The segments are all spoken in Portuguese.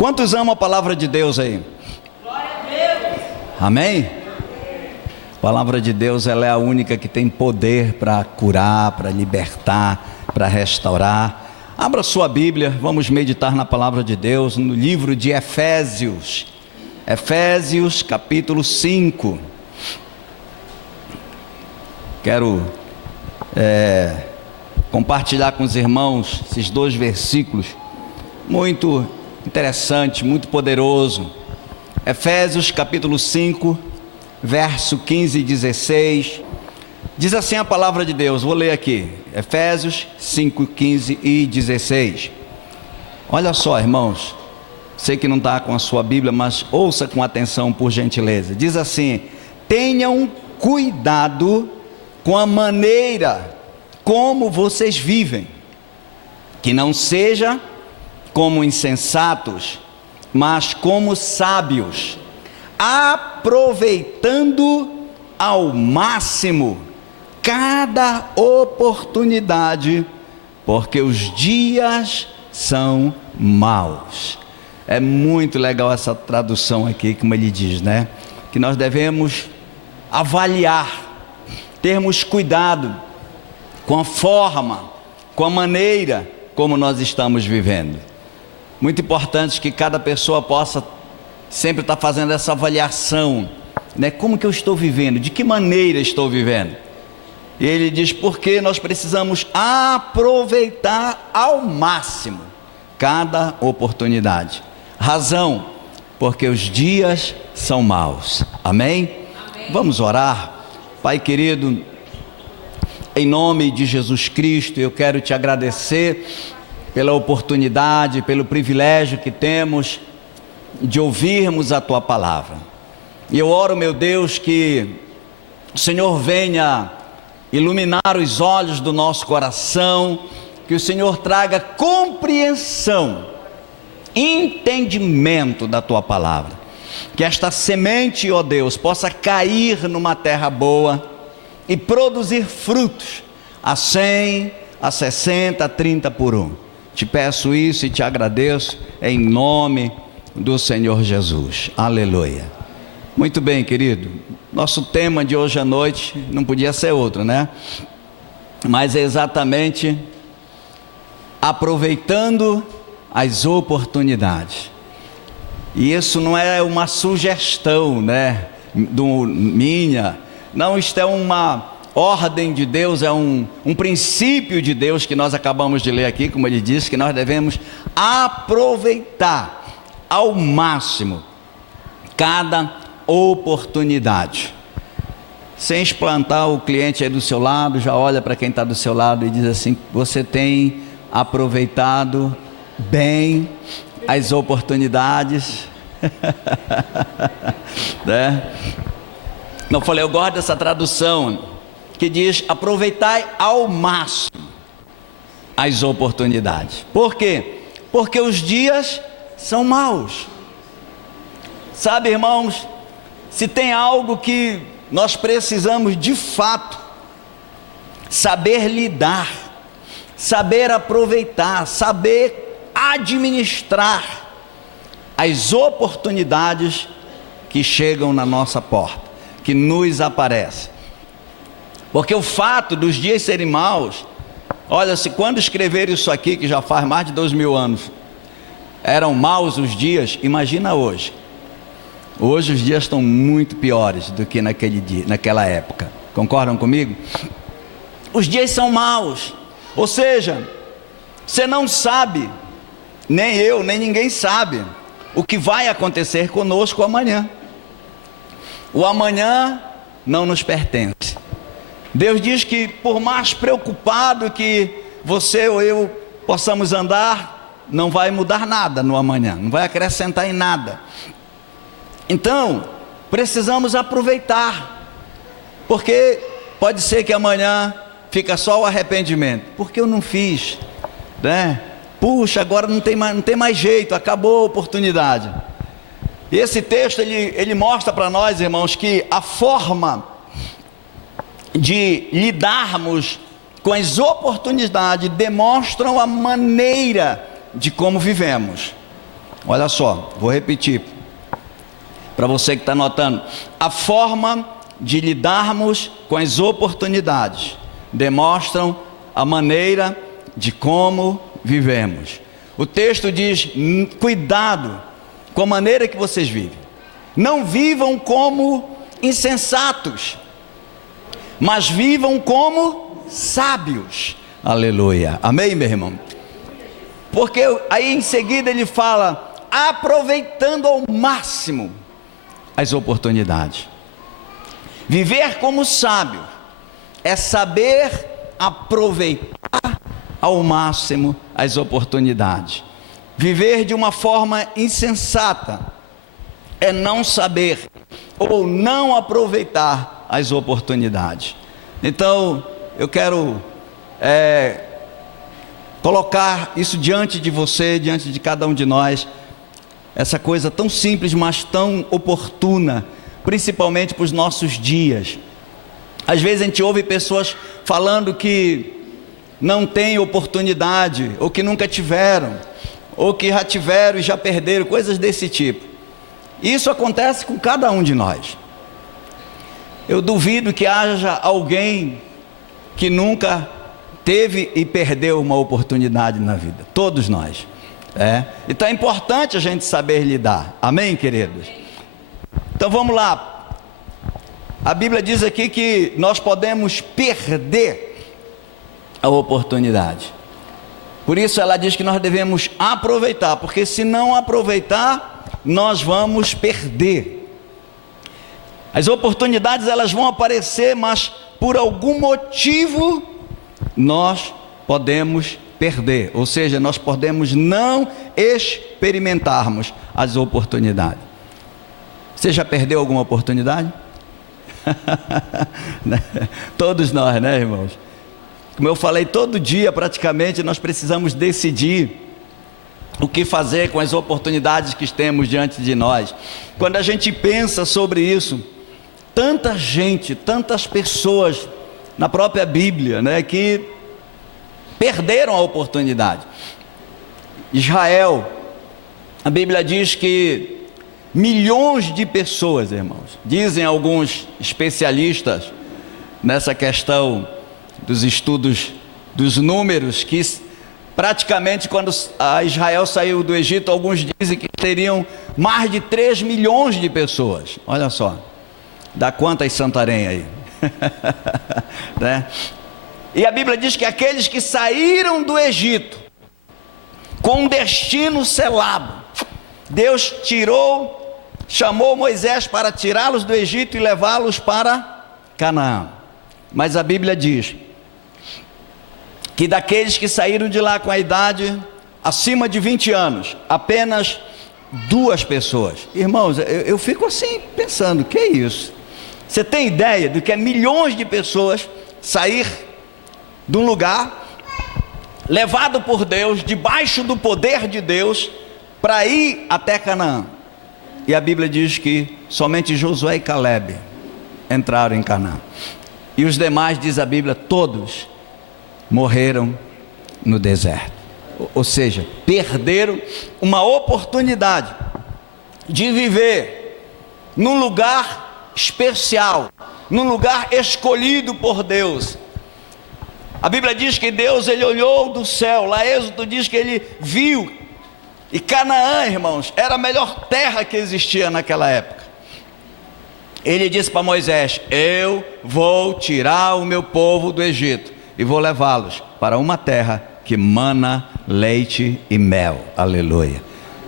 Quantos amam a palavra de Deus aí? Glória a Deus. Amém? A palavra de Deus, ela é a única que tem poder para curar, para libertar, para restaurar. Abra sua Bíblia, vamos meditar na palavra de Deus, no livro de Efésios. Efésios capítulo 5. Quero compartilhar com os irmãos esses dois versículos, muito interessante, muito poderoso. Efésios capítulo 5, verso 15 e 16, diz assim a palavra de Deus, vou ler aqui, Efésios 5, 15 e 16, olha só irmãos, sei que não está com a sua Bíblia, mas ouça com atenção por gentileza, diz assim: tenham cuidado com a maneira como vocês vivem, que não seja como insensatos, mas como sábios, aproveitando ao máximo cada oportunidade, porque os dias são maus. É muito legal essa tradução aqui, como ele diz, né? Que nós devemos avaliar, termos cuidado com a forma, com a maneira como nós estamos vivendo. Muito importante que cada pessoa possa sempre estar fazendo essa avaliação, né? Como que eu estou vivendo? De que maneira estou vivendo? E ele diz, porque nós precisamos aproveitar ao máximo cada oportunidade. Razão, porque os dias são maus. Amém? Amém. Vamos orar. Pai querido, em nome de Jesus Cristo, eu quero te agradecer pela oportunidade, pelo privilégio que temos de ouvirmos a tua palavra. E eu oro, meu Deus, que o Senhor venha iluminar os olhos do nosso coração, que o Senhor traga compreensão, entendimento da tua palavra, que esta semente, ó Deus, possa cair numa terra boa e produzir frutos a 100, a 60, a 30 por um. Te peço isso e te agradeço em nome do Senhor Jesus. Aleluia. Muito bem, querido, nosso tema de hoje à noite não podia ser outro, né? Mas é exatamente aproveitando as oportunidades. E isso não é uma sugestão, né? Minha. Não, isto é uma ordem de Deus, é um princípio de Deus que nós acabamos de ler aqui, como ele disse, que nós devemos aproveitar ao máximo cada oportunidade, sem esplantar o cliente aí do seu lado. Já olha para quem está do seu lado e diz assim: você tem aproveitado bem as oportunidades? Né? Eu falei, eu gosto dessa tradução que diz: aproveitai ao máximo as oportunidades. Por quê? Porque os dias são maus. Sabe, irmãos, se tem algo que nós precisamos de fato saber lidar, saber aproveitar, saber administrar as oportunidades que chegam na nossa porta, que nos aparecem. Porque o fato dos dias serem maus, olha, se quando escreveram isso aqui, que já faz mais de 2000 anos, eram maus os dias, imagina hoje. Hoje os dias estão muito piores do que naquela época. Concordam comigo? Os dias são maus. Ou seja, você não sabe, nem eu, nem ninguém sabe, o que vai acontecer conosco amanhã. O amanhã não nos pertence. Deus diz que por mais preocupado que você ou eu possamos andar, não vai mudar nada no amanhã, não vai acrescentar em nada. Então, precisamos aproveitar, porque pode ser que amanhã fica só o arrependimento. Por que eu não fiz? Né? Puxa, agora não tem mais jeito, acabou a oportunidade. E esse texto, ele mostra para nós, irmãos, que a forma de lidarmos com as oportunidades demonstram a maneira de como vivemos. Olha só, vou repetir para você que está anotando. A forma de lidarmos com as oportunidades demonstram a maneira de como vivemos. O texto diz: cuidado com a maneira que vocês vivem. Não vivam como insensatos, mas vivam como sábios. Aleluia. Amém, meu irmão? Porque aí em seguida ele fala: aproveitando ao máximo as oportunidades. Viver como sábio é saber aproveitar ao máximo as oportunidades. Viver de uma forma insensata é não saber ou não aproveitar as oportunidades. Então, eu quero colocar isso diante de você, diante de cada um de nós, essa coisa tão simples, mas tão oportuna, principalmente para os nossos dias. Às vezes a gente ouve pessoas falando que não têm oportunidade, ou que nunca tiveram, ou que já tiveram e já perderam, coisas desse tipo. Isso acontece com cada um de nós. Eu duvido que haja alguém que nunca teve e perdeu uma oportunidade na vida. Todos nós. Então é importante a gente saber lidar. Amém, queridos? Então vamos lá. A Bíblia diz aqui que nós podemos perder a oportunidade. Por isso ela diz que nós devemos aproveitar, porque se não aproveitar, nós vamos perder. As oportunidades elas vão aparecer, mas por algum motivo nós podemos perder, ou seja, nós podemos não experimentarmos as oportunidades. Você já perdeu alguma oportunidade? Todos nós, né, irmãos? Como eu falei, todo dia praticamente nós precisamos decidir o que fazer com as oportunidades que temos diante de nós. Quando a gente pensa sobre isso, tanta gente, tantas pessoas na própria Bíblia, né, que perderam a oportunidade. Israel, a Bíblia diz que milhões de pessoas, irmãos, dizem alguns especialistas nessa questão dos estudos dos números, que praticamente quando a Israel saiu do Egito, alguns dizem que teriam mais de 3 milhões de pessoas. Olha só, dá quantas Santarém aí? Né? E a Bíblia diz que aqueles que saíram do Egito com um destino selado, Deus chamou Moisés para tirá-los do Egito e levá-los para Canaã. Mas a Bíblia diz que daqueles que saíram de lá com a idade acima de 20 anos, apenas 2 pessoas. Irmãos, eu fico assim pensando, que é isso? Você tem ideia do que é milhões de pessoas sair de um lugar levado por Deus, debaixo do poder de Deus, para ir até Canaã? E a Bíblia diz que somente Josué e Calebe entraram em Canaã. E os demais, diz a Bíblia, todos morreram no deserto. Ou seja, perderam uma oportunidade de viver num lugar especial, num lugar escolhido por Deus. A Bíblia diz que Deus, ele olhou do céu, lá Êxodo diz que ele viu, e Canaã, irmãos, era a melhor terra que existia naquela época. Ele disse para Moisés: eu vou tirar o meu povo do Egito e vou levá-los para uma terra que mana leite e mel. Aleluia.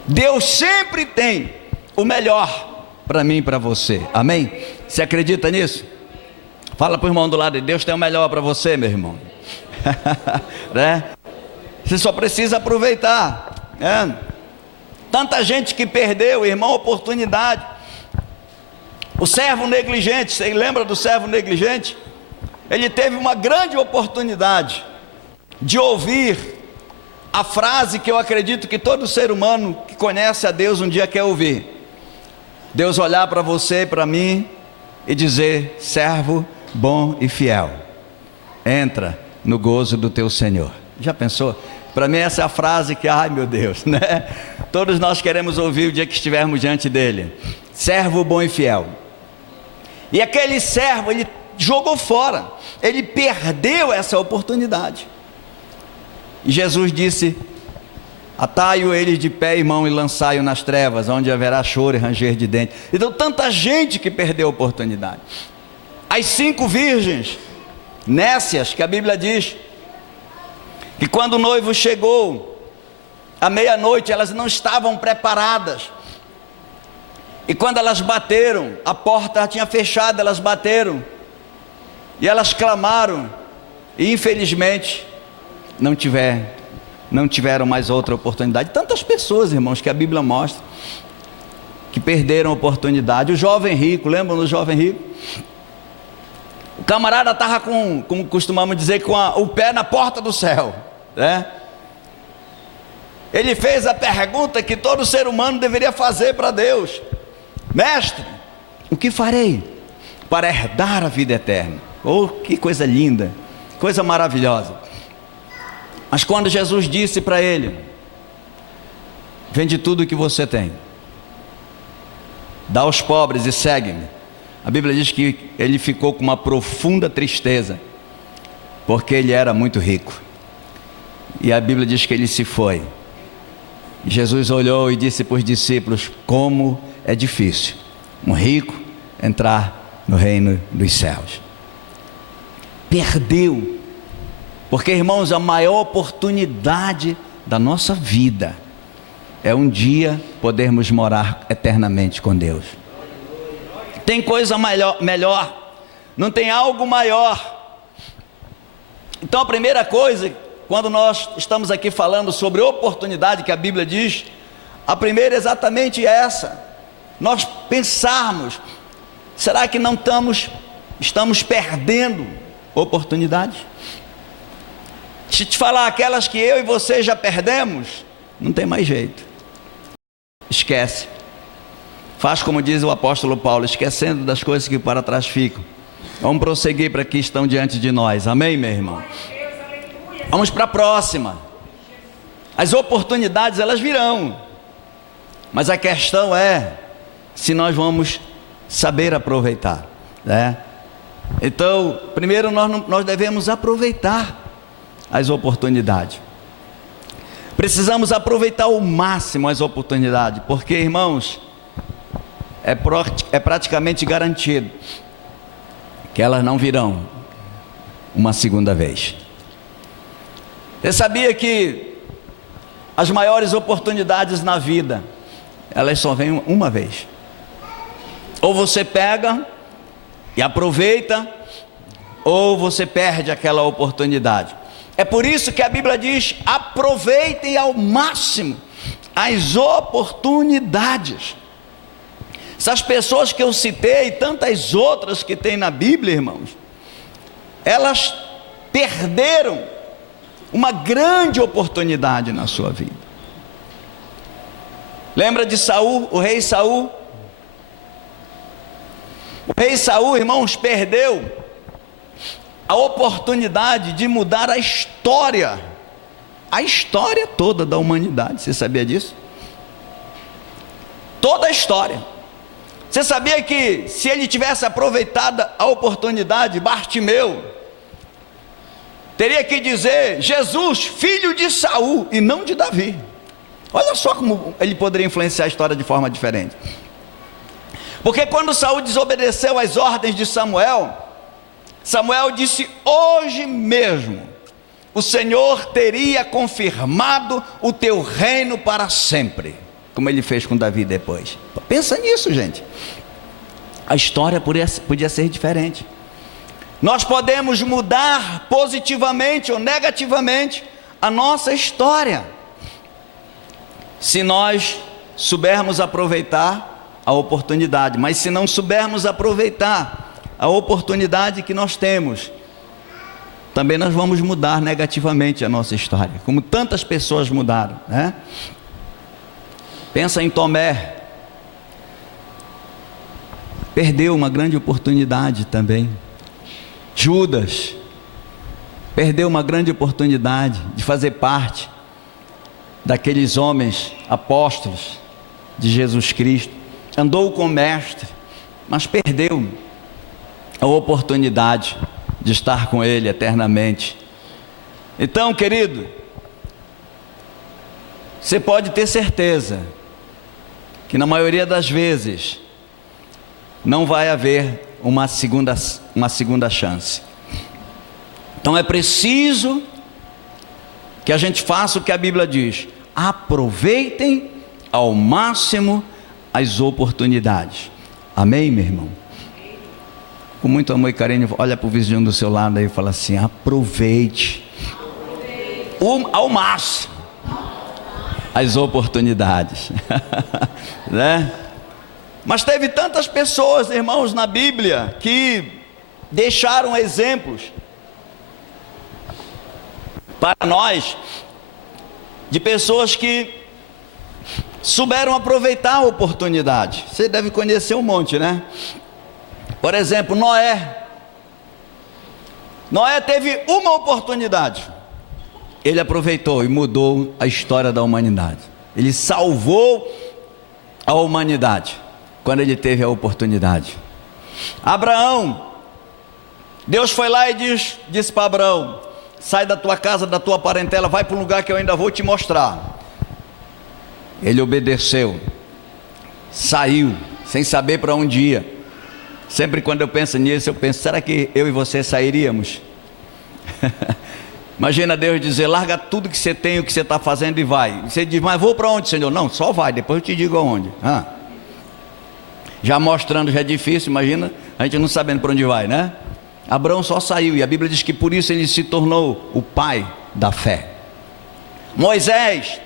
Deus sempre tem o melhor para mim e para você. Amém? Você acredita nisso? Fala para o irmão do lado: Deus tem o melhor para você, meu irmão. Né? Você só precisa aproveitar. Tanta gente que perdeu, irmão, oportunidade. O servo negligente, você lembra do servo negligente? Ele teve uma grande oportunidade de ouvir a frase que eu acredito que todo ser humano que conhece a Deus um dia quer ouvir. Deus olhar para você e para mim e dizer: servo bom e fiel, entra no gozo do teu Senhor. Já pensou? Para mim essa é a frase que, ai meu Deus, né? Todos nós queremos ouvir o dia que estivermos diante dele. Servo bom e fiel. E aquele servo, ele jogou fora, ele perdeu essa oportunidade. E Jesus disse: atai-o eles de pé e mão e lançai-o nas trevas, onde haverá choro e ranger de dentes. Então tanta gente que perdeu a oportunidade. As 5 virgens nécias, que a Bíblia diz que quando o noivo chegou à meia-noite, elas não estavam preparadas. E quando elas bateram, a porta tinha fechado, elas bateram e elas clamaram, e infelizmente não tiveram mais outra oportunidade. Tantas pessoas, irmãos, que a Bíblia mostra que perderam a oportunidade. O jovem rico, lembram do jovem rico? O camarada estava como costumamos dizer, com o pé na porta do céu, né? Ele fez a pergunta que todo ser humano deveria fazer para Deus: mestre, o que farei para herdar a vida eterna? Oh, que coisa linda, coisa maravilhosa. Mas quando Jesus disse para ele: vende tudo o que você tem, dá aos pobres e segue-me, a Bíblia diz que ele ficou com uma profunda tristeza, porque ele era muito rico. E a Bíblia diz que ele se foi. E Jesus olhou e disse para os discípulos: como é difícil um rico entrar no reino dos céus. Perdeu. Porque, irmãos, a maior oportunidade da nossa vida é um dia podermos morar eternamente com Deus. Tem coisa melhor, não tem algo maior. Então a primeira coisa, quando nós estamos aqui falando sobre oportunidade, que a Bíblia diz, a primeira é exatamente essa: nós pensarmos, será que não estamos perdendo oportunidades? Se te falar aquelas que eu e você já perdemos, não tem mais jeito, esquece. Faz como diz o apóstolo Paulo: esquecendo das coisas que para trás ficam, vamos prosseguir para que estão diante de nós. Amém, meu irmão? Vamos para a próxima. As oportunidades, elas virão, mas a questão é se nós vamos saber aproveitar, né? Então, primeiro nós devemos aproveitar as oportunidades. Precisamos aproveitar ao máximo as oportunidades, porque, irmãos, é praticamente garantido que elas não virão uma segunda vez. Você sabia que as maiores oportunidades na vida, elas só vêm uma vez? Ou você pega e aproveita, ou você perde aquela oportunidade. É por isso que a Bíblia diz: aproveitem ao máximo as oportunidades. Essas pessoas que eu citei, e tantas outras que tem na Bíblia, irmãos, elas perderam uma grande oportunidade na sua vida. Lembra de Saul, o rei Saul? O rei Saul, irmãos, perdeu a oportunidade de mudar a história toda da humanidade. Você sabia disso? Toda a história. Você sabia que se ele tivesse aproveitado a oportunidade, Bartimeu teria que dizer: Jesus, filho de Saul, e não de Davi. Olha só como ele poderia influenciar a história de forma diferente. Porque quando Saul desobedeceu às ordens de Samuel, Samuel disse: hoje mesmo o Senhor teria confirmado o teu reino para sempre, como ele fez com Davi depois. Pensa nisso, gente. A história podia ser diferente. Nós podemos mudar positivamente ou negativamente a nossa história, se nós soubermos aproveitar a oportunidade. Mas se não soubermos aproveitar a oportunidade que nós temos, também nós vamos mudar negativamente a nossa história, como tantas pessoas mudaram, né? Pensa em Tomé, perdeu uma grande oportunidade também. Judas perdeu uma grande oportunidade de fazer parte daqueles homens apóstolos de Jesus Cristo, andou com o mestre, mas perdeu a oportunidade de estar com ele eternamente. Então, querido, você pode ter certeza que na maioria das vezes não vai haver uma segunda chance. Então é preciso que a gente faça o que a Bíblia diz: aproveitem ao máximo as oportunidades. Amém, meu irmão? Com muito amor e carinho, olha para o vizinho do seu lado aí e fala assim: aproveite ao máximo as oportunidades. Né? Mas teve tantas pessoas, irmãos, na Bíblia que deixaram exemplos para nós, de pessoas que souberam aproveitar a oportunidade. Você deve conhecer um monte, né? Por exemplo, Noé. Noé teve uma oportunidade, ele aproveitou e mudou a história da humanidade. Ele salvou a humanidade quando ele teve a oportunidade. Abraão, Deus foi lá e disse para Abraão: sai da tua casa, da tua parentela, vai para um lugar que eu ainda vou te mostrar. Ele obedeceu, saiu, sem saber para onde ia. Sempre quando eu penso nisso, eu penso: será que eu e você sairíamos? Imagina Deus dizer: larga tudo que você tem, o que você está fazendo e vai. Você diz: mas vou para onde, Senhor? Não, só vai, depois eu te digo aonde. Já mostrando, já é difícil, imagina a gente não sabendo para onde vai, né? Abraão só saiu, e a Bíblia diz que por isso ele se tornou o pai da fé. Moisés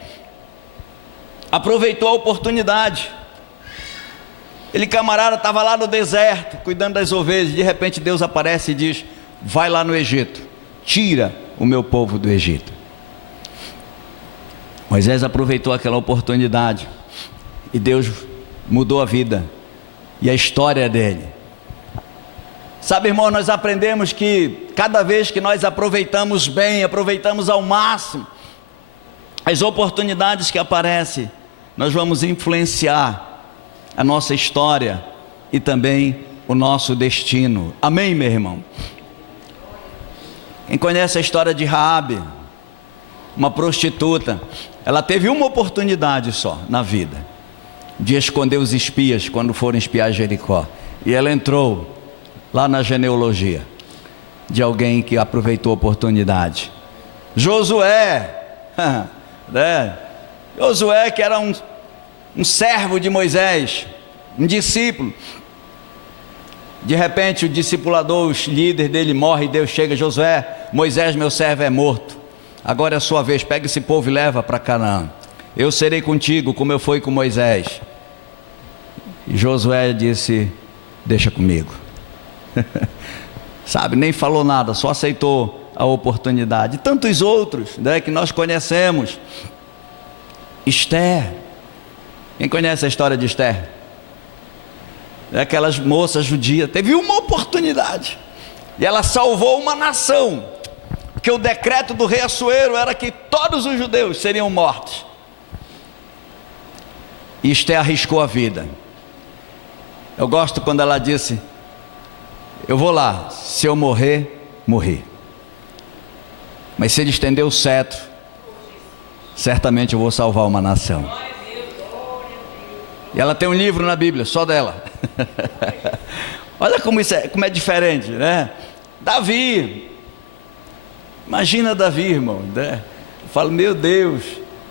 aproveitou a oportunidade. Ele, camarada, estava lá no deserto, cuidando das ovelhas. De repente Deus aparece e diz: vai lá no Egito, tira o meu povo do Egito. Moisés aproveitou aquela oportunidade, e Deus mudou a vida e a história dele. Sabe, irmão, nós aprendemos que cada vez que nós aproveitamos bem, aproveitamos ao máximo as oportunidades que aparecem, nós vamos influenciar a nossa história e também o nosso destino. Amém, meu irmão? Quem conhece a história de Raabe, uma prostituta, ela teve uma oportunidade só na vida, de esconder os espias quando foram espiar Jericó, e ela entrou lá na genealogia de alguém que aproveitou a oportunidade. Josué, né? Josué, que era um servo de Moisés, um discípulo. De repente o discipulador, o líder dele morre, e Deus chega: Josué, Moisés meu servo é morto, agora é a sua vez, pega esse povo e leva para Canaã, eu serei contigo como eu fui com Moisés. E Josué disse: deixa comigo. Sabe, nem falou nada, só aceitou a oportunidade. E tantos outros, né, que nós conhecemos. Esther, quem conhece a história de Esther? Aquelas moças judias, teve uma oportunidade e ela salvou uma nação, porque o decreto do rei Assuero era que todos os judeus seriam mortos. E Esther arriscou a vida. Eu gosto quando ela disse: eu vou lá, se eu morrer, morri, mas se ele estender o cetro, certamente eu vou salvar uma nação. E ela tem um livro na Bíblia, só dela. Olha como é diferente, né? Davi, imagina Davi, irmão, né? Eu falo: meu Deus,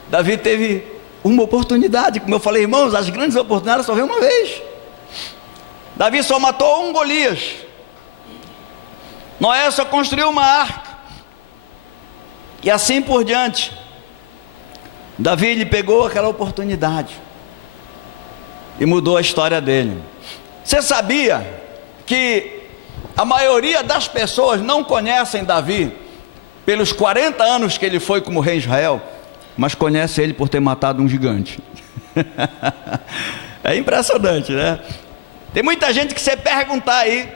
Davi teve uma oportunidade. Como eu falei, irmãos, as grandes oportunidades só vem uma vez. Davi só matou um Golias. Noé só construiu uma arca, e assim por diante. Davi, ele pegou aquela oportunidade e mudou a história dele. Você sabia que a maioria das pessoas não conhecem Davi pelos 40 anos que ele foi como rei de Israel, mas conhece ele por ter matado um gigante? É impressionante, né? Tem muita gente que você perguntar aí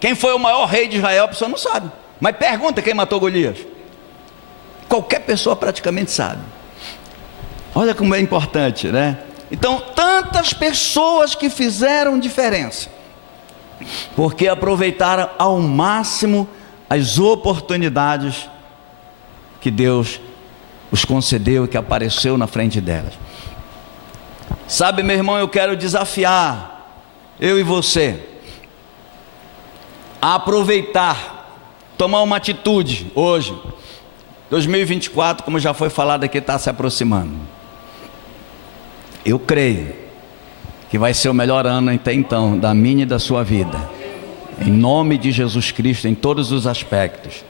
quem foi o maior rei de Israel, a pessoa não sabe, mas pergunta quem matou Golias. Qualquer pessoa praticamente sabe. Olha como é importante, né? Então, tantas pessoas que fizeram diferença, porque aproveitaram ao máximo as oportunidades que Deus os concedeu, que apareceu na frente delas. Sabe, meu irmão, eu quero desafiar eu e você a aproveitar, tomar uma atitude hoje. 2024, como já foi falado aqui, está se aproximando. Eu creio que vai ser o melhor ano até então da minha e da sua vida, em nome de Jesus Cristo, em todos os aspectos.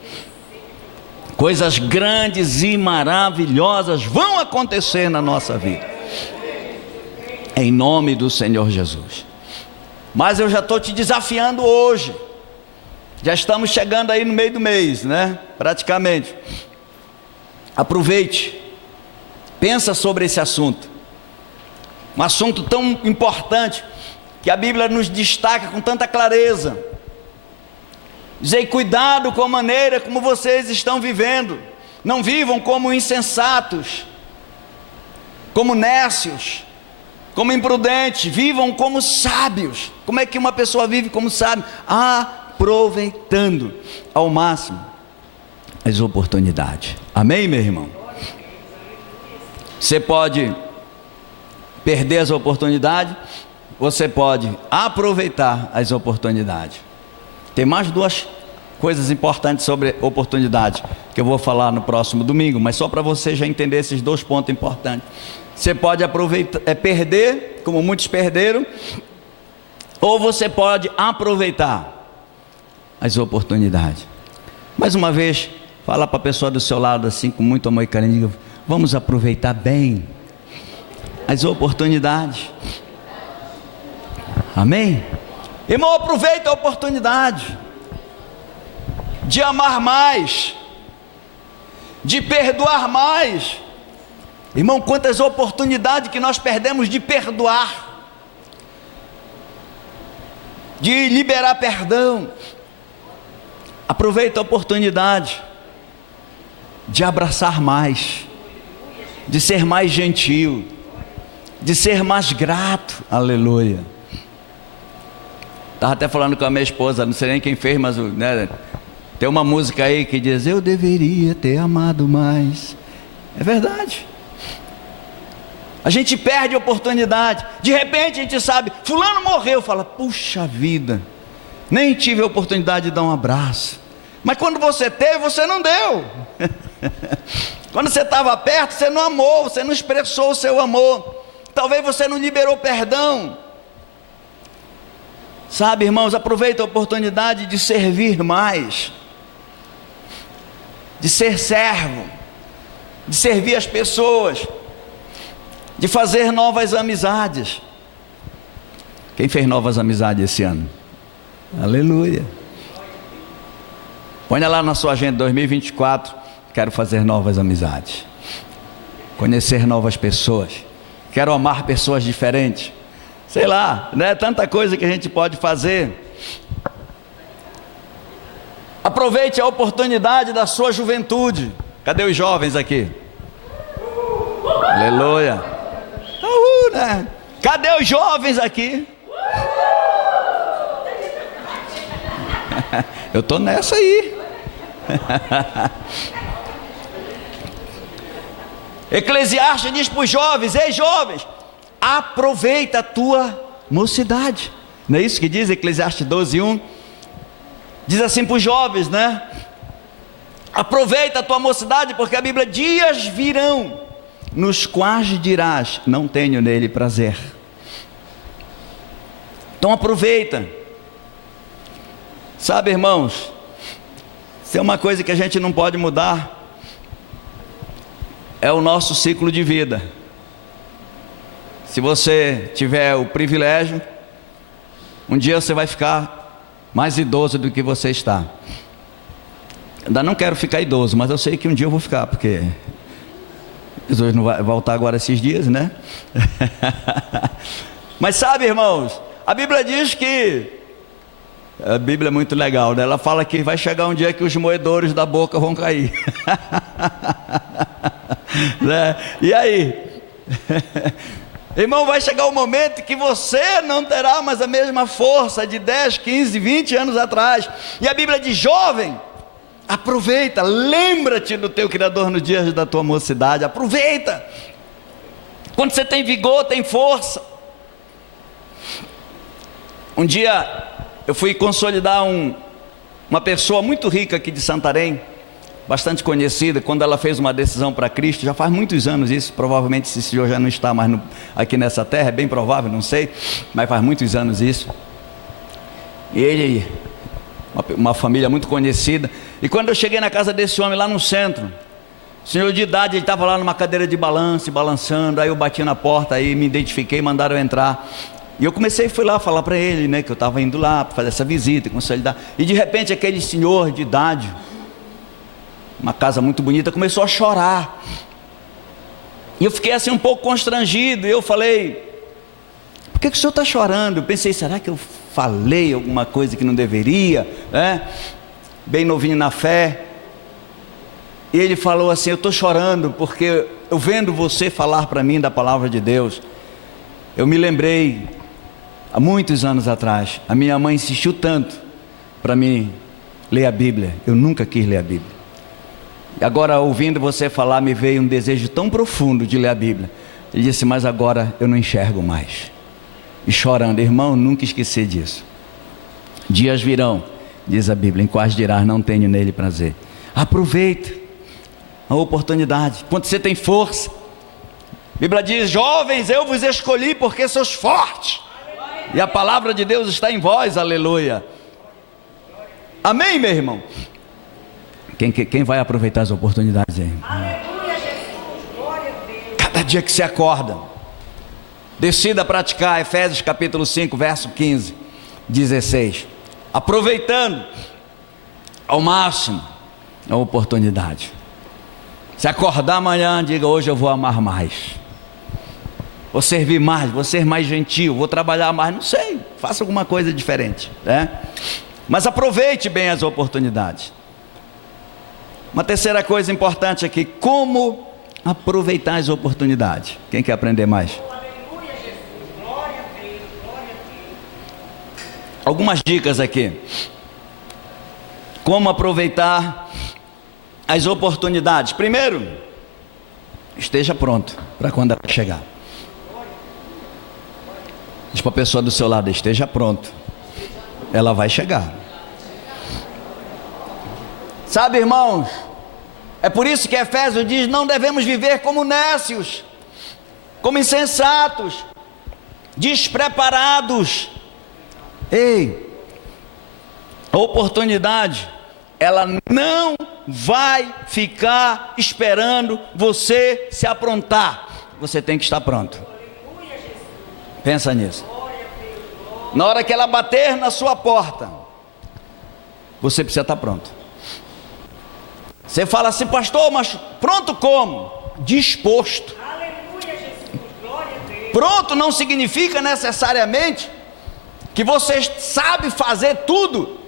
Coisas grandes e maravilhosas vão acontecer na nossa vida, em nome do Senhor Jesus. Mas eu já estou te desafiando hoje. Já estamos chegando aí no meio do mês, né? Praticamente. Aproveite, pensa sobre esse assunto, um assunto tão importante, que a Bíblia nos destaca com tanta clareza. Diz: cuidado com a maneira como vocês estão vivendo, não vivam como insensatos, como nécios, como imprudentes, vivam como sábios. Como é que uma pessoa vive como sábio? Aproveitando ao máximo as oportunidades. Amém, meu irmão? Você pode perder as oportunidades, você pode aproveitar as oportunidades. Tem mais duas coisas importantes sobre oportunidade que eu vou falar no próximo domingo, mas só para você já entender esses dois pontos importantes. Você pode aproveitar, perder, como muitos perderam, ou você pode aproveitar as oportunidades. Mais uma vez, fala para a pessoa do seu lado assim, com muito amor e carinho, diga: vamos aproveitar bem as oportunidades. Amém? Irmão, aproveita a oportunidade de amar mais, de perdoar mais. Irmão, quantas oportunidades que nós perdemos de perdoar, de liberar perdão. Aproveita a oportunidade de abraçar mais, de ser mais gentil, de ser mais grato. Aleluia. Estava até falando com a minha esposa, não sei nem quem fez, mas né, tem uma música aí que diz: eu deveria ter amado mais. É verdade. A gente perde a oportunidade. De repente a gente sabe, fulano morreu, fala: puxa vida, nem tive a oportunidade de dar um abraço. Mas quando você teve, você não deu. Quando você estava perto, você não amou, você não expressou o seu amor. Talvez você não liberou perdão. Sabe, irmãos, aproveita a oportunidade de servir mais, de ser servo, de servir as pessoas, de fazer novas amizades. Quem fez novas amizades esse ano? Aleluia. Põe lá na sua agenda 2024, quero fazer novas amizades, conhecer novas pessoas, quero amar pessoas diferentes. Sei lá, né? Tanta coisa que a gente pode fazer. Aproveite a oportunidade da sua juventude. Cadê os jovens aqui? Aleluia. Né? Cadê os jovens aqui? Eu estou nessa aí. Eclesiastes diz para os jovens: ei jovens, aproveita a tua mocidade. Não é isso que diz Eclesiastes 12:1? Diz assim para os jovens, né? Aproveita a tua mocidade, porque a Bíblia: dias virão nos quais dirás, não tenho nele prazer. Então aproveita. Sabe, irmãos, isso é uma coisa que a gente não pode mudar, é o nosso ciclo de vida. Se você tiver o privilégio, um dia você vai ficar mais idoso do que você está. Ainda não quero ficar idoso, mas eu sei que um dia eu vou ficar, porque Jesus não vai voltar agora esses dias, né? Mas sabe, irmãos, a Bíblia diz que, a Bíblia é muito legal, né? Ela fala que vai chegar um dia que os moedores da boca vão cair. Né? E aí? Irmão, vai chegar o momento que você não terá mais a mesma força de 10, 15, 20 anos atrás. E a Bíblia diz: jovem, aproveita, lembra-te do teu Criador nos dias da tua mocidade. Aproveita, quando você tem vigor, tem força. Um dia eu fui consolidar uma pessoa muito rica aqui de Santarém, bastante conhecida. Quando ela fez uma decisão para Cristo, já faz muitos anos isso, provavelmente esse senhor já não está mais aqui nessa terra, é bem provável, não sei, mas faz muitos anos isso. E ele, uma família muito conhecida. E quando eu cheguei na casa desse homem lá no centro, senhor de idade, ele estava lá numa cadeira de balanço, balançando. Aí eu bati na porta, aí me identifiquei, mandaram eu entrar. E eu fui lá falar para ele, né, que eu estava indo lá para fazer essa visita, consolidar. E de repente aquele senhor de idade, uma casa muito bonita, começou a chorar. E eu fiquei assim um pouco constrangido. E eu falei: por que o senhor está chorando? Eu pensei: será que eu falei alguma coisa que não deveria, né? Bem novinho na fé. E ele falou assim: eu estou chorando porque eu vendo você falar para mim da palavra de Deus, eu me lembrei, há muitos anos atrás, a minha mãe insistiu tanto para mim ler a Bíblia. Eu nunca quis ler a Bíblia. E agora, ouvindo você falar, me veio um desejo tão profundo de ler a Bíblia. Ele disse: mas agora eu não enxergo mais. E chorando, irmão, nunca esqueci disso. Dias virão, diz a Bíblia, em quais dirás: não tenho nele prazer. Aproveita a oportunidade, quando você tem força. A Bíblia diz: jovens, eu vos escolhi porque sois fortes, e a palavra de Deus está em vós, aleluia. Amém, meu irmão? Quem vai aproveitar as oportunidades aí? Aleluia, Jesus. Glória a Deus. Cada dia que você acorda, decida praticar Efésios capítulo 5, verso 15, 16. Aproveitando ao máximo a oportunidade. Se acordar amanhã, diga: hoje eu vou amar mais, vou servir mais, vou ser mais gentil, vou trabalhar mais, não sei, faça alguma coisa diferente, né? Mas aproveite bem as oportunidades. Uma terceira coisa importante aqui: como aproveitar as oportunidades. Quem quer aprender mais? Aleluia, Jesus. Glória a Deus. Glória a Deus. Algumas dicas aqui. Como aproveitar as oportunidades. Primeiro, esteja pronto para quando ela chegar. Diz para a pessoa do seu lado: esteja pronto, ela vai chegar. Sabe, irmãos, é por isso que Efésios diz: não devemos viver como nécios, como insensatos, despreparados. Ei, a oportunidade, ela não vai ficar esperando você se aprontar. Você tem que estar pronto. Pensa nisso. Na hora que ela bater na sua porta, você precisa estar pronto. Você fala assim: pastor, mas pronto como? Disposto. Aleluia, Jesus. Glória a Deus. Pronto não significa necessariamente que você sabe fazer tudo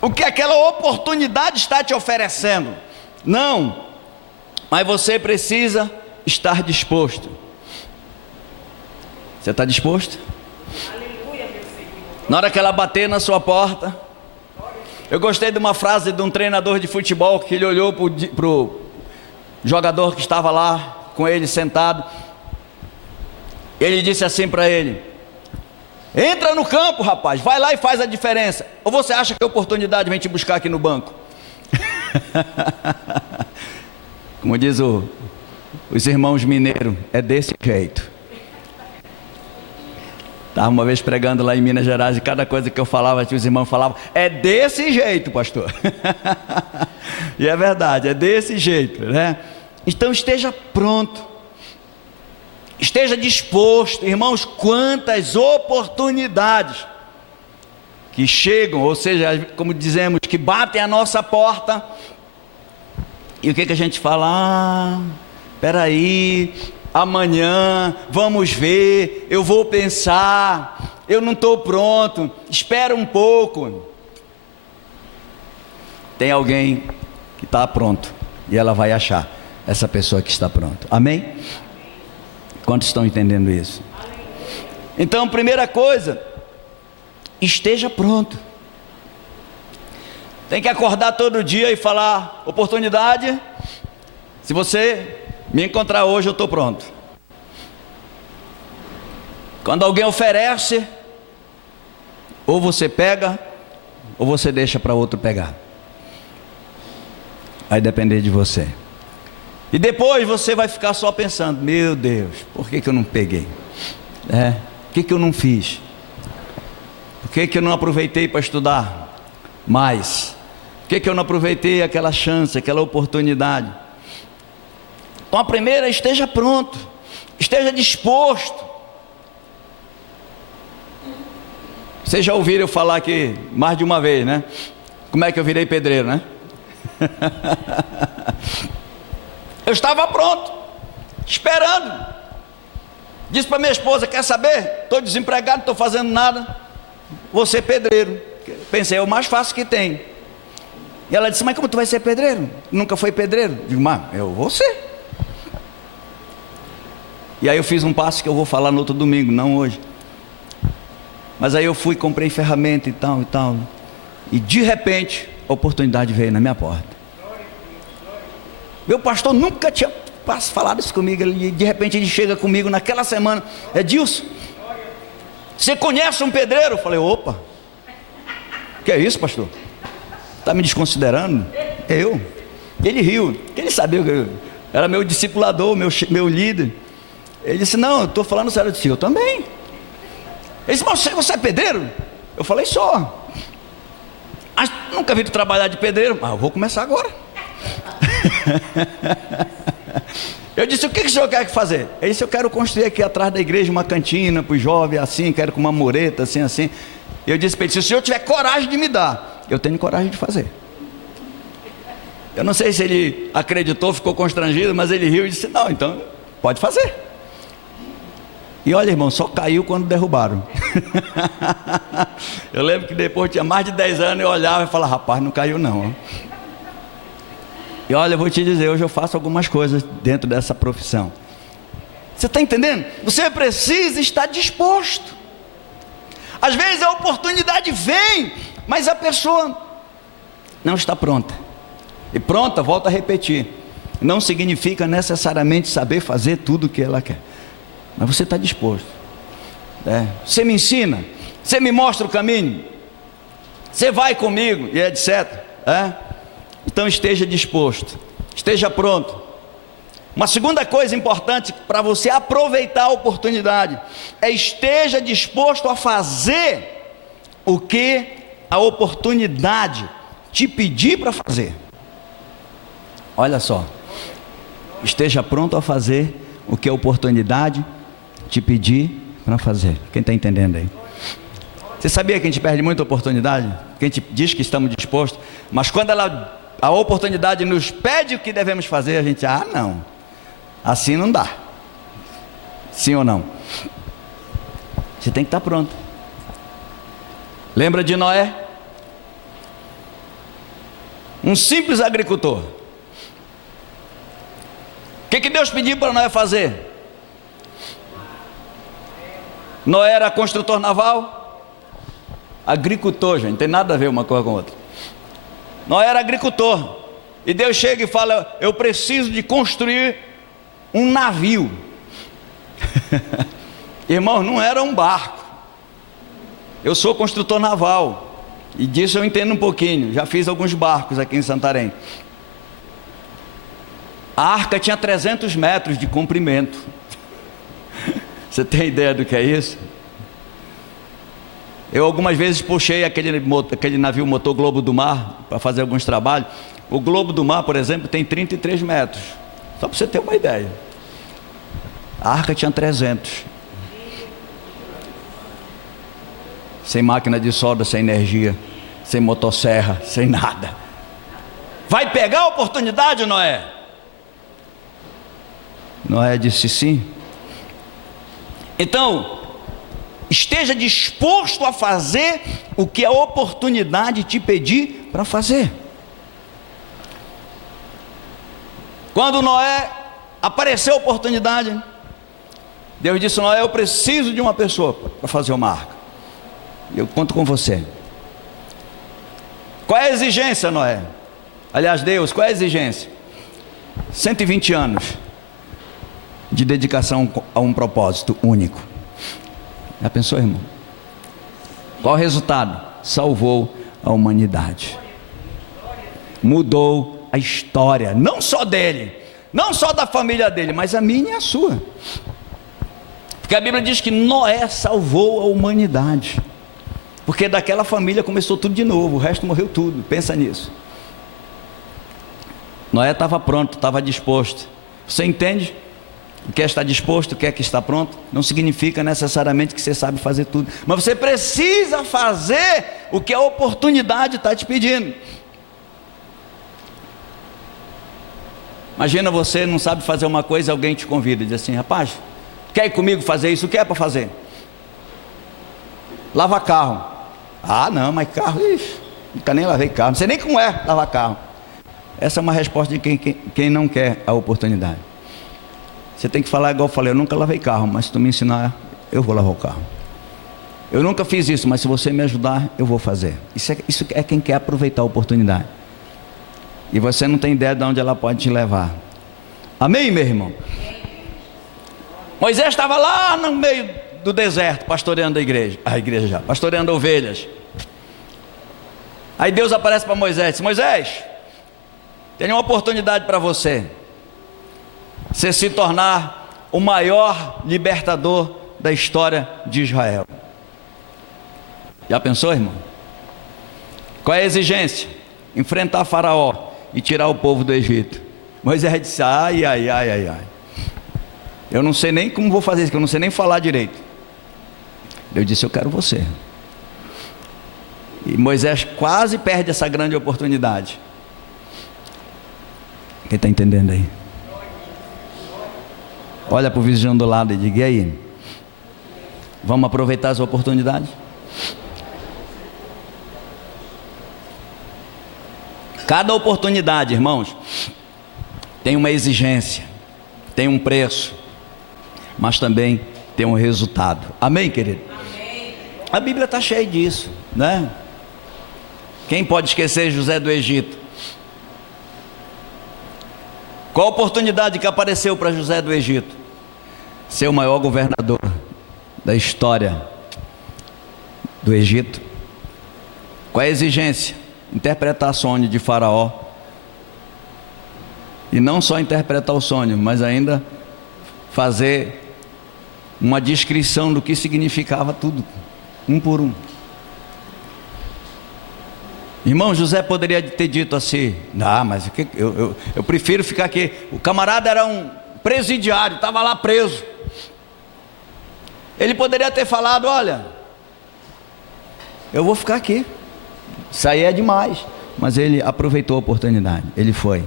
o que aquela oportunidade está te oferecendo. Não. Mas você precisa estar disposto. Você está disposto? Aleluia, meu Senhor. Na hora que ela bater na sua porta. Eu gostei de uma frase de um treinador de futebol, que ele olhou para o jogador que estava lá com ele sentado. Ele disse assim para ele: entra no campo, rapaz, vai lá e faz a diferença. Ou você acha que a oportunidade vem te buscar aqui no banco? Como diz os irmãos mineiros, é desse jeito. Estava uma vez pregando lá em Minas Gerais, e cada coisa que eu falava, os irmãos falavam: é desse jeito, pastor. E é verdade, é desse jeito, né? Então esteja pronto, esteja disposto. Irmãos, quantas oportunidades que chegam, ou seja, como dizemos, que batem a nossa porta, e o que a gente fala? Peraí, amanhã, vamos ver, eu vou pensar, eu não estou pronto, espera um pouco. Tem alguém que está pronto, e ela vai achar essa pessoa que está pronta. Amém? Quantos estão entendendo isso? Então, primeira coisa, esteja pronto. Tem que acordar todo dia e falar: oportunidade, se você me encontrar hoje, eu estou pronto. Quando alguém oferece, ou você pega, ou você deixa para outro pegar. Vai depender de você. E depois você vai ficar só pensando: meu Deus, por que eu não peguei? O que eu não fiz? Por que eu não aproveitei para estudar mais? Por que eu não aproveitei aquela chance, aquela oportunidade? Então a primeira, esteja pronto, esteja disposto. Vocês já ouviram eu falar aqui mais de uma vez, né? Como é que eu virei pedreiro, né? Eu estava pronto, esperando. Disse para minha esposa: quer saber? Estou desempregado, não estou fazendo nada, vou ser pedreiro. Pensei, é o mais fácil que tem. E ela disse: mas como tu vai ser pedreiro? Nunca foi pedreiro? Digo: mas eu vou ser. E aí eu fiz um passo que eu vou falar no outro domingo, não hoje. Mas aí eu fui, comprei ferramenta e tal e tal. E de repente a oportunidade veio na minha porta. Meu pastor nunca tinha falado isso comigo. De repente ele chega comigo naquela semana: Edilson, você conhece um pedreiro? Eu falei: opa, que é isso, pastor? Está me desconsiderando? Eu? Ele riu, ele sabia que eu era meu discipulador, meu líder. Ele disse: não, eu estou falando sério. Eu disse: eu também. Ele disse: mas você é pedreiro? Eu falei: só. Mas nunca vi tu trabalhar de pedreiro. Mas eu vou começar agora. Eu disse: o que o senhor quer fazer? Ele disse: eu quero construir aqui atrás da igreja uma cantina para os jovens, assim, quero com uma mureta, assim, assim. Eu disse para ele: se o senhor tiver coragem de me dar, eu tenho coragem de fazer. Eu não sei se ele acreditou, ficou constrangido, mas ele riu e disse: não, então pode fazer. E olha, irmão, só caiu quando derrubaram. Eu lembro que depois, tinha mais de 10 anos, eu olhava e falava: rapaz, não caiu não. E olha, eu vou te dizer, hoje eu faço algumas coisas dentro dessa profissão. Você está entendendo? Você precisa estar disposto. Às vezes a oportunidade vem, mas a pessoa não está pronta. E pronta, volto a repetir, não significa necessariamente saber fazer tudo o que ela quer. Mas você está disposto. Você me ensina, você me mostra o caminho, você vai comigo, e etc. Então esteja disposto, esteja pronto. Uma segunda coisa importante para você aproveitar a oportunidade é: esteja disposto a fazer o que a oportunidade te pedir para fazer. Olha só, esteja pronto a fazer o que a oportunidade te pedir para fazer. Quem está entendendo aí? Você sabia que a gente perde muita oportunidade? Que a gente diz que estamos dispostos, mas quando a oportunidade nos pede o que devemos fazer, a gente: não, assim não dá. Sim ou não? Você tem que estar pronto. Lembra de Noé? Um simples agricultor. O que Deus pediu para Noé fazer? Noé era construtor naval, agricultor, gente, não tem nada a ver uma coisa com a outra. Noé era agricultor, e Deus chega e fala: eu preciso de construir um navio. Irmão, não era um barco. Eu sou construtor naval, e disso eu entendo um pouquinho, já fiz alguns barcos aqui em Santarém. A arca tinha 300 metros de comprimento. Você tem ideia do que é isso? Eu algumas vezes puxei aquele navio motor Globo do Mar para fazer alguns trabalhos. O Globo do Mar, por exemplo, tem 33 metros. Só para você ter uma ideia. A arca tinha 300. Sem máquina de solda, sem energia, sem motosserra, sem nada. Vai pegar a oportunidade, Noé? Noé disse sim. Então, esteja disposto a fazer o que a oportunidade te pedir para fazer. Quando Noé apareceu a oportunidade, Deus disse: Noé, eu preciso de uma pessoa para fazer uma arca. Eu conto com você. Qual é a exigência, Noé? Aliás, Deus, qual é a exigência? 120 anos de dedicação a um propósito único. Já pensou, irmão? Qual o resultado? Salvou a humanidade. Mudou a história, não só dele, não só da família dele, mas a minha e a sua. Porque a Bíblia diz que Noé salvou a humanidade. Porque daquela família começou tudo de novo, o resto morreu tudo. Pensa nisso. Noé estava pronto, estava disposto. Você entende? O que é estar disposto, o que é que está pronto? Não significa necessariamente que você sabe fazer tudo. Mas você precisa fazer o que a oportunidade está te pedindo. Imagina, você não sabe fazer uma coisa e alguém te convida. Diz assim: rapaz, quer ir comigo fazer isso? O que é para fazer? Lava carro. Ah, não, mas carro, nunca nem lavei carro. Não sei nem como é lavar carro. Essa é uma resposta de quem não quer a oportunidade. Você tem que falar igual eu falei: eu nunca lavei carro, mas se tu me ensinar, eu vou lavar o carro. Eu nunca fiz isso, mas se você me ajudar, eu vou fazer. Isso é quem quer aproveitar a oportunidade. E você não tem ideia de onde ela pode te levar. Amém, meu irmão? Moisés estava lá no meio do deserto, pastoreando a igreja já, pastoreando ovelhas. Aí Deus aparece para Moisés e diz: Moisés, tem uma oportunidade para você. Você se tornar o maior libertador da história de Israel. Já pensou, irmão? Qual é a exigência? Enfrentar Faraó e tirar o povo do Egito. Moisés disse: ai. Eu não sei nem como vou fazer isso, que eu não sei nem falar direito. Deus disse: eu quero você. E Moisés quase perde essa grande oportunidade. Quem está entendendo aí? Olha para o vizinho do lado e diga: e aí? Vamos aproveitar as oportunidades? Cada oportunidade, irmãos, tem uma exigência, tem um preço, mas também tem um resultado. Amém, querido? Amém. A Bíblia está cheia disso, né? Quem pode esquecer José do Egito? Qual a oportunidade que apareceu para José do Egito? Ser o maior governador da história do Egito. Qual é a exigência? Interpretar sonho de Faraó. E não só interpretar o sonho, mas ainda fazer uma descrição do que significava tudo, um por um. Irmão, José poderia ter dito assim: mas eu prefiro ficar aqui. O camarada era um presidiário, estava lá preso. Ele poderia ter falado: olha, eu vou ficar aqui, isso aí é demais. Mas ele aproveitou a oportunidade, ele foi,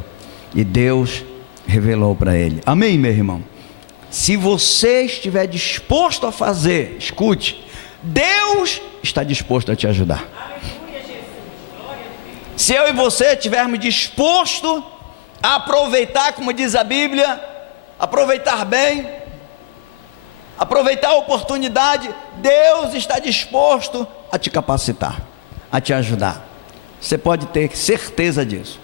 e Deus revelou para ele. Amém, meu irmão? Se você estiver disposto a fazer, escute, Deus está disposto a te ajudar. Se eu e você estivermos dispostos a aproveitar, como diz a Bíblia, aproveitar bem, aproveitar a oportunidade, Deus está disposto a te capacitar, a te ajudar. Você pode ter certeza disso.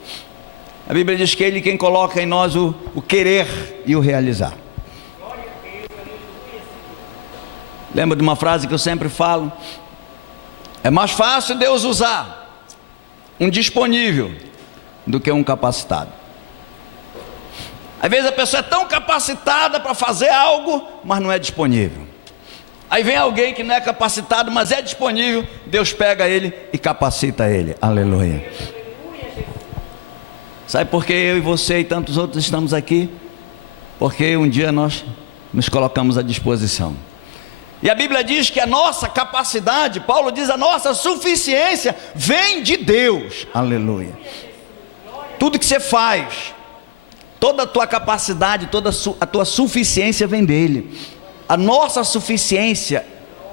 A Bíblia diz que Ele quem coloca em nós o querer e o realizar. Lembra de uma frase que eu sempre falo? É mais fácil Deus usar um disponível do que um capacitado. Às vezes a pessoa é tão capacitada para fazer algo, mas não é disponível. Aí vem alguém que não é capacitado, mas é disponível, Deus pega ele e capacita ele. Aleluia. Sabe por que eu e você e tantos outros estamos aqui? Porque um dia nós nos colocamos à disposição. E a Bíblia diz que a nossa capacidade, Paulo diz, a nossa suficiência vem de Deus. Aleluia. Tudo que você faz, toda a tua capacidade, toda a tua suficiência vem dele. A nossa suficiência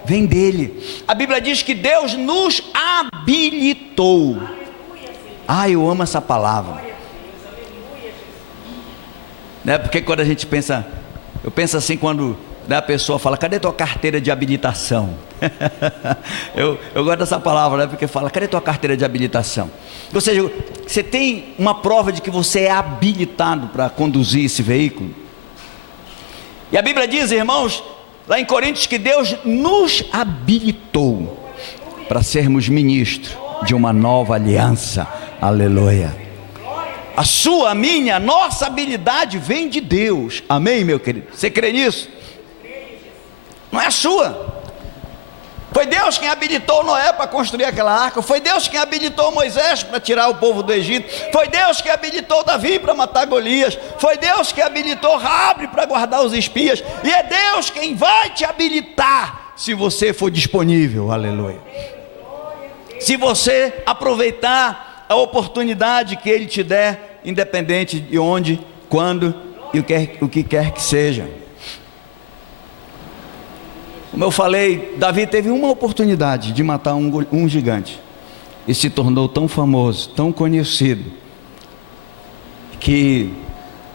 vem dele. A Bíblia diz que Deus nos habilitou. Eu amo essa palavra. Né? Porque quando a gente pensa, eu penso assim, quando Daí a pessoa fala: cadê tua carteira de habilitação? eu gosto dessa palavra, né? Porque fala: cadê tua carteira de habilitação? Ou seja, você tem uma prova de que você é habilitado para conduzir esse veículo. E a Bíblia diz, irmãos, lá em Coríntios, que Deus nos habilitou para sermos ministros de uma nova aliança. Aleluia. A sua, a minha, a nossa habilidade vem de Deus. Amém, meu querido? Você crê nisso? Não é a sua. Foi Deus quem habilitou Noé para construir aquela arca. Foi Deus quem habilitou Moisés para tirar o povo do Egito. Foi Deus que habilitou Davi para matar Golias. Foi Deus que habilitou Raabe para guardar os espias. E é Deus quem vai te habilitar, se você for disponível. Aleluia. Se você aproveitar a oportunidade que Ele te der, independente de onde, quando e o que quer que seja. Como eu falei, Davi teve uma oportunidade de matar um gigante e se tornou tão famoso, tão conhecido, que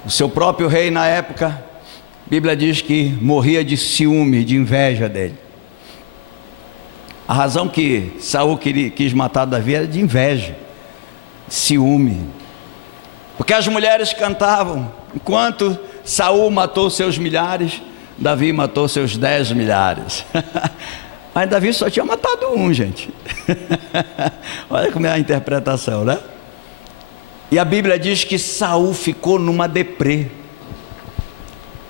o seu próprio rei na época, a Bíblia diz que morria de ciúme, de inveja dele. A razão que Saul quis matar Davi era de inveja, ciúme, porque as mulheres cantavam: enquanto Saul matou seus milhares, Davi matou seus 10 milhares. Mas Davi só tinha matado um, gente. Olha como é a interpretação, né? E a Bíblia diz que Saul ficou numa deprê.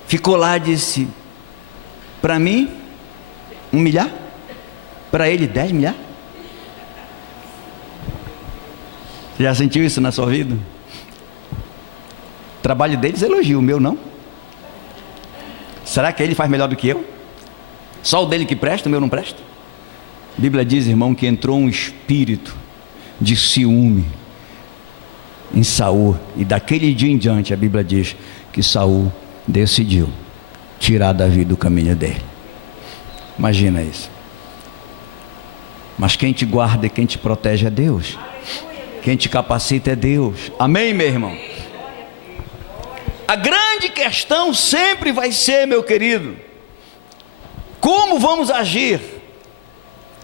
Ficou lá e disse: para mim, 1 milhar? Para ele, 10 milhar? Você já sentiu isso na sua vida? O trabalho deles elogia, o meu não. Será que ele faz melhor do que eu? Só o dele que presta, o meu não presta? A Bíblia diz, irmão, que entrou um espírito de ciúme em Saul, e daquele dia em diante a Bíblia diz que Saul decidiu tirar Davi do caminho dele. Imagina isso. Mas quem te guarda e quem te protege é Deus. Quem te capacita é Deus. Amém, meu irmão? A grande questão sempre vai ser, meu querido, como vamos agir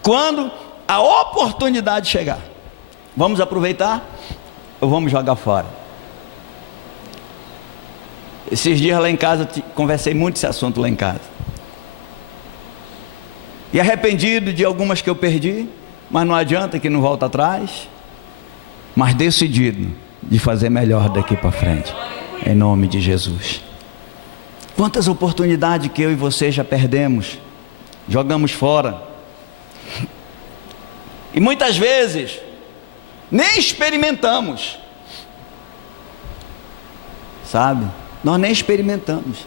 quando a oportunidade chegar? Vamos aproveitar ou vamos jogar fora? Esses dias lá em casa, conversei muito esse assunto lá em casa. E arrependido de algumas que eu perdi, mas não adianta, que não volta atrás. Mas decidido de fazer melhor daqui para frente. Em nome de Jesus. Quantas oportunidades que eu e você já perdemos, jogamos fora. E muitas vezes nem experimentamos. Sabe? Nós nem experimentamos.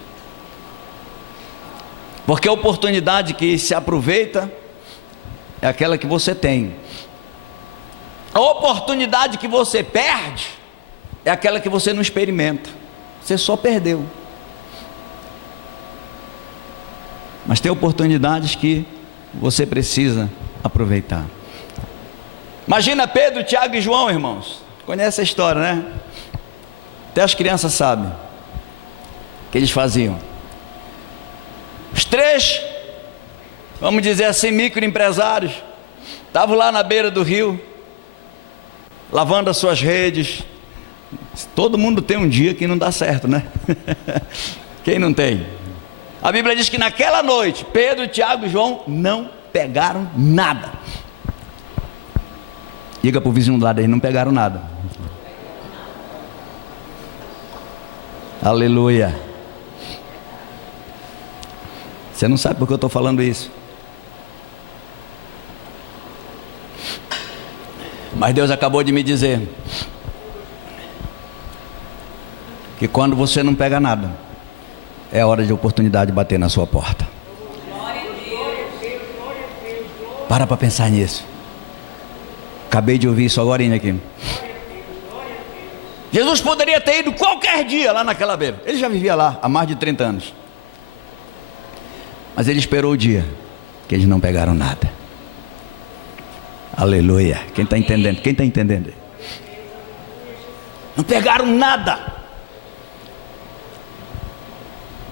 Porque a oportunidade que se aproveita é aquela que você tem. A oportunidade que você perde é aquela que você não experimenta. Você só perdeu. Mas tem oportunidades que você precisa aproveitar. Imagina Pedro, Tiago e João, irmãos. Conhece a história, né? Até as crianças sabem o que eles faziam. Os três, vamos dizer assim, microempresários, estavam lá na beira do rio, lavando as suas redes. Todo mundo tem um dia que não dá certo, né? Quem não tem? A Bíblia diz que naquela noite, Pedro, Tiago e João não pegaram nada. Diga para o vizinho do lado aí: não pegaram nada. Aleluia. Você não sabe por que eu estou falando isso. Mas Deus acabou de me dizer que quando você não pega nada, é hora de oportunidade bater na sua porta. Para pensar nisso. Acabei de ouvir isso agora aqui. Jesus poderia ter ido qualquer dia lá naquela beira. Ele já vivia lá há mais de 30 anos. Mas ele esperou o dia que eles não pegaram nada. Aleluia. Quem está entendendo? Quem está entendendo? Não pegaram nada.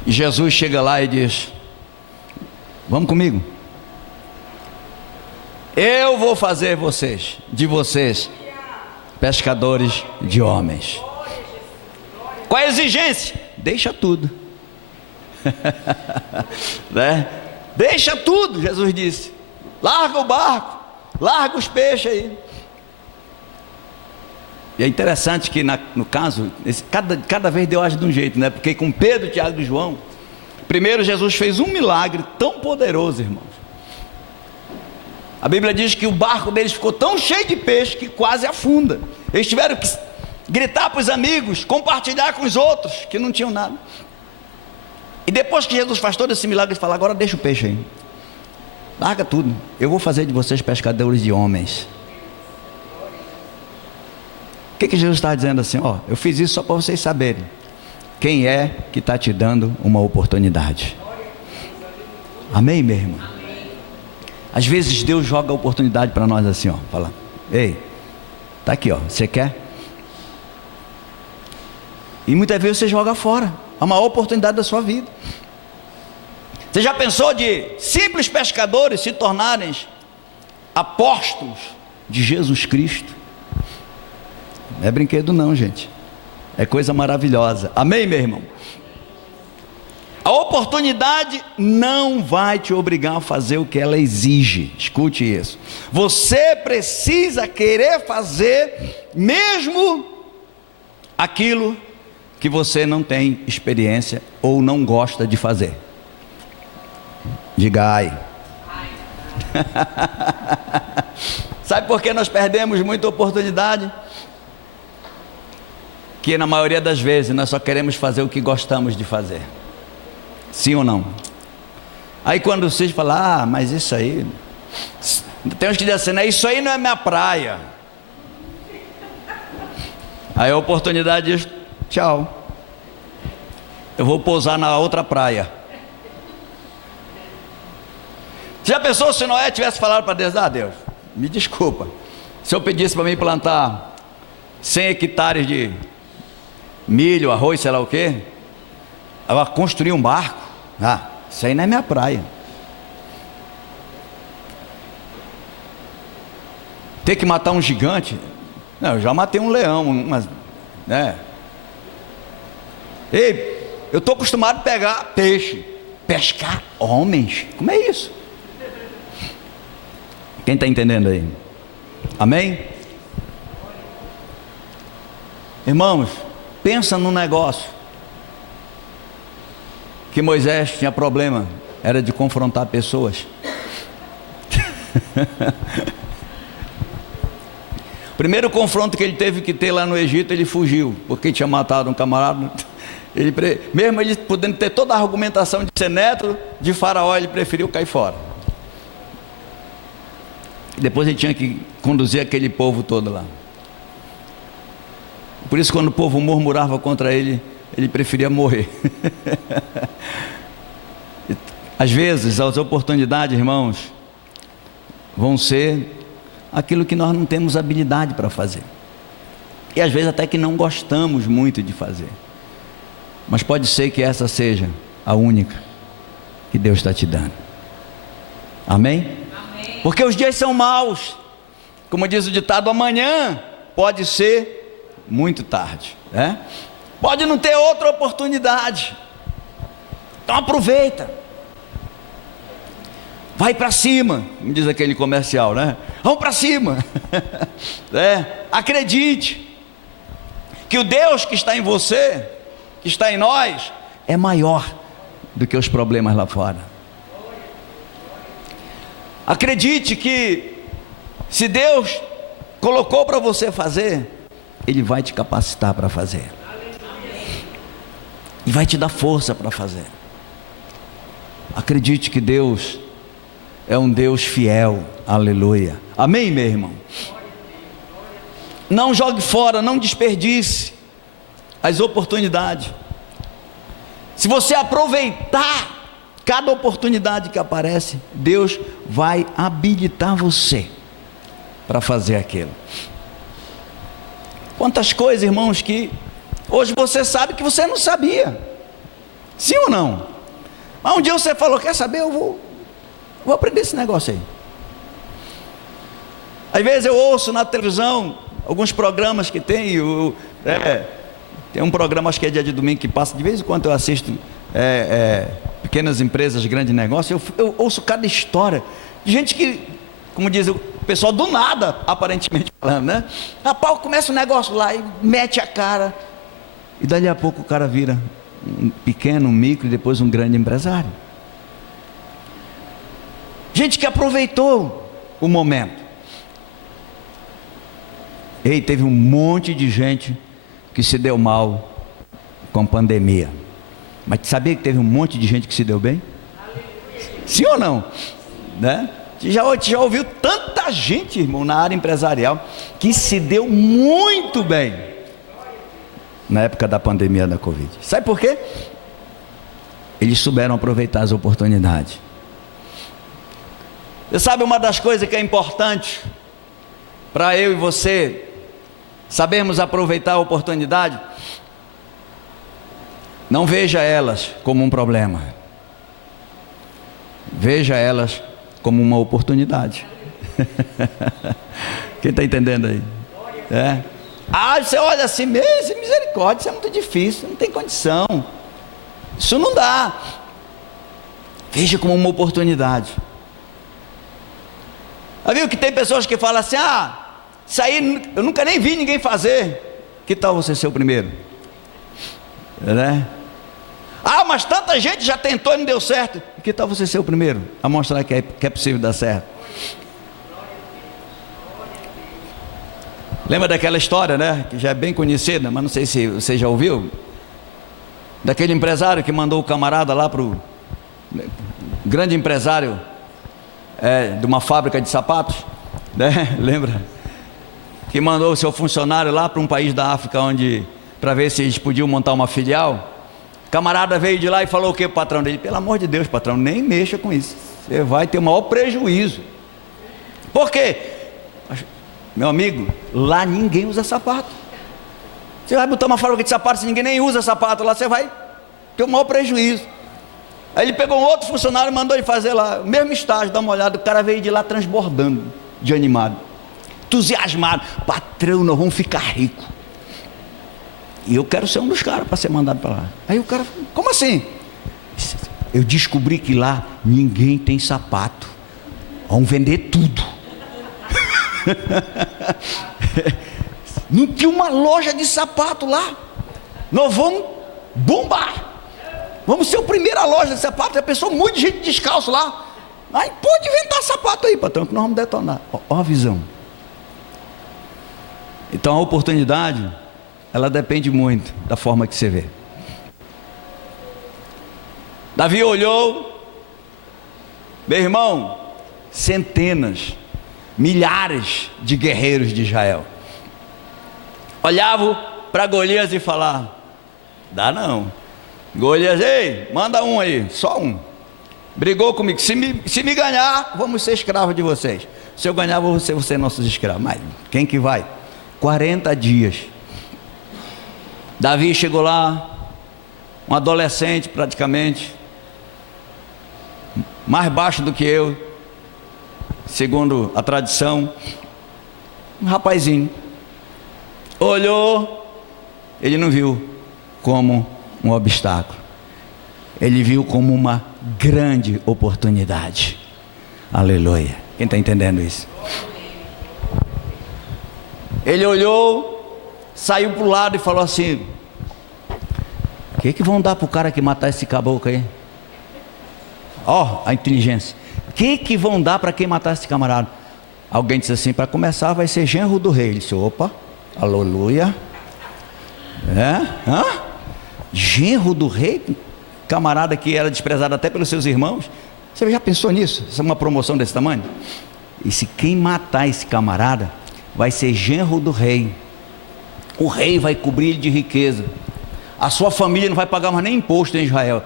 E Jesus chega lá e diz: Vamos comigo? Eu vou fazer de vocês, pescadores de homens. Qual é a exigência? Deixa tudo. Né? Deixa tudo, Jesus disse. Larga o barco, larga os peixes aí. E é interessante que no caso, cada vez Deus age de um jeito, né? Porque com Pedro, Tiago e João, primeiro Jesus fez um milagre tão poderoso, irmãos. A Bíblia diz que o barco deles ficou tão cheio de peixe que quase afunda. Eles tiveram que gritar para os amigos, compartilhar com os outros que não tinham nada. E depois que Jesus faz todo esse milagre, ele fala: agora deixa o peixe aí, larga tudo, eu vou fazer de vocês pescadores de homens. O que Jesus está dizendo assim? Ó, eu fiz isso só para vocês saberem quem é que está te dando uma oportunidade. Amém, meu irmão? Às vezes Deus joga a oportunidade para nós assim, ó, fala: ei, tá aqui, ó, você quer? E muitas vezes você joga fora a maior oportunidade da sua vida. Você já pensou de simples pescadores se tornarem apóstolos de Jesus Cristo? Não é brinquedo não, gente. É coisa maravilhosa. Amém, meu irmão? A oportunidade não vai te obrigar a fazer o que ela exige. Escute isso. Você precisa querer fazer mesmo aquilo que você não tem experiência ou não gosta de fazer. Diga ai. Sabe por que nós perdemos muita oportunidade? Que na maioria das vezes nós só queremos fazer o que gostamos de fazer. Sim ou não? Aí quando vocês falam: ah, mas isso aí, tem uns que dizem assim, né? Isso aí não é minha praia. Aí a oportunidade diz: tchau, eu vou pousar na outra praia. Já pensou se Noé tivesse falado para Deus: ah, Deus, me desculpa, se eu pedisse para mim plantar 100 hectares de milho, arroz, sei lá o que, ela construir um barco, ah, isso aí não é minha praia. Ter que matar um gigante, não, eu já matei um leão, mas, né? Ei, eu estou acostumado a pegar peixe, pescar homens, como é isso? Quem está entendendo aí? Amém? Irmãos, pensa num negócio que Moisés tinha problema, era de confrontar pessoas. Primeiro confronto que ele teve que ter lá no Egito, ele fugiu, porque tinha matado um camarada. Mesmo ele podendo ter toda a argumentação de ser neto de Faraó, ele preferiu cair fora. Depois ele tinha que conduzir aquele povo todo lá. Por isso, quando o povo murmurava contra ele, ele preferia morrer. Às vezes as oportunidades, irmãos, vão ser aquilo que nós não temos habilidade para fazer, e às vezes até que não gostamos muito de fazer, mas pode ser que essa seja a única que Deus está te dando. Amém? Amém? Porque os dias são maus, como diz o ditado: amanhã pode ser muito tarde, né? Pode não ter outra oportunidade, então aproveita, vai para cima, como diz aquele comercial, né? Vamos para cima. Acredite que o Deus que está em você, que está em nós, é maior do que os problemas lá fora. Acredite que se Deus colocou para você fazer, Ele vai te capacitar para fazer, e vai te dar força para fazer. Acredite que Deus é um Deus fiel. Aleluia. Amém, meu irmão? Não jogue fora, não desperdice as oportunidades. Se você aproveitar cada oportunidade que aparece, Deus vai habilitar você para fazer aquilo. Quantas coisas, irmãos, que hoje você sabe que você não sabia. Sim ou não? Mas um dia você falou: quer saber, eu vou Vou aprender esse negócio aí. Às vezes eu ouço na televisão alguns programas que tem. Tem um programa, acho que é dia de domingo, que passa. De vez em quando eu assisto pequenas empresas, grandes negócios. Eu ouço cada história de gente que, como diz o pessoal, do nada, aparentemente falando, né? Rapaz, começa um negócio lá e mete a cara. E dali a pouco o cara vira um pequeno, um micro e depois um grande empresário. Gente que aproveitou o momento. Ei, teve um monte de gente que se deu mal com a pandemia. Mas sabia que teve um monte de gente que se deu bem? Sim ou não? Né? Já ouviu tanta gente, irmão, na área empresarial, que se deu muito bem na época da pandemia da Covid. Sabe por quê? Eles souberam aproveitar as oportunidades. Você sabe uma das coisas que é importante para eu e você sabermos aproveitar a oportunidade? Não veja elas como um problema. Veja elas como uma oportunidade. Quem está entendendo aí? Você olha assim, misericórdia, isso é muito difícil, não tem condição. Isso não dá. Veja como uma oportunidade. Já viu que tem pessoas que falam assim, isso aí eu nunca nem vi ninguém fazer. Que tal você ser o primeiro? Né? Mas tanta gente já tentou e não deu certo. Que tal você ser o primeiro a mostrar que é possível dar certo? Lembra daquela história, né? Que já é bem conhecida, mas não sei se você já ouviu. Daquele empresário que mandou o camarada lá para o grande empresário de uma fábrica de sapatos, né? Lembra? Que mandou o seu funcionário lá para um país da África, para ver se eles podiam montar uma filial. O camarada veio de lá e falou o que, patrão dele? Pelo amor de Deus, patrão, nem mexa com isso. Você vai ter o maior prejuízo. Por quê? Meu amigo, lá ninguém usa sapato. Você vai botar uma fábrica de sapato, se ninguém nem usa sapato lá, você vai ter o maior prejuízo. Aí ele pegou um outro funcionário e mandou ele fazer lá, o mesmo estágio, dá uma olhada. O cara veio de lá transbordando de animado, entusiasmado. Patrão, nós vamos ficar ricos. E eu quero ser um dos caras para ser mandado para lá. Aí o cara falou, como assim? Eu descobri que lá ninguém tem sapato. Vamos vender tudo. Não tinha uma loja de sapato lá. Nós vamos bombar. Vamos ser a primeira loja de sapato. Já pensou, muita gente descalço lá. Aí pode inventar sapato aí, patrão, que nós vamos detonar. Ó a visão. Então a oportunidade, ela depende muito da forma que você vê. Davi olhou, meu irmão, centenas, milhares de guerreiros de Israel olhavam para Golias e falavam, dá não. Golias, ei, manda um aí, só um. Brigou comigo, se me ganhar, vamos ser escravos de vocês. Se eu ganhar, vou ser nossos escravos. Mas quem que vai? 40 dias. Davi chegou lá, um adolescente praticamente, mais baixo do que eu, segundo a tradição, um rapazinho. Olhou, ele não viu como um obstáculo, ele viu como uma grande oportunidade. Aleluia. Quem está entendendo isso? Ele olhou, saiu para o lado e falou assim, o que vão dar para o cara que matar esse caboclo aí? Ó, a inteligência. O que vão dar para quem matar esse camarada? Alguém disse assim, para começar vai ser genro do rei. Ele disse, opa, aleluia. Genro do rei? Camarada que era desprezado até pelos seus irmãos. Você já pensou nisso? Isso é uma promoção desse tamanho? E se quem matar esse camarada vai ser genro do rei. O rei vai cobrir ele de riqueza. A sua família não vai pagar mais nem imposto em Israel.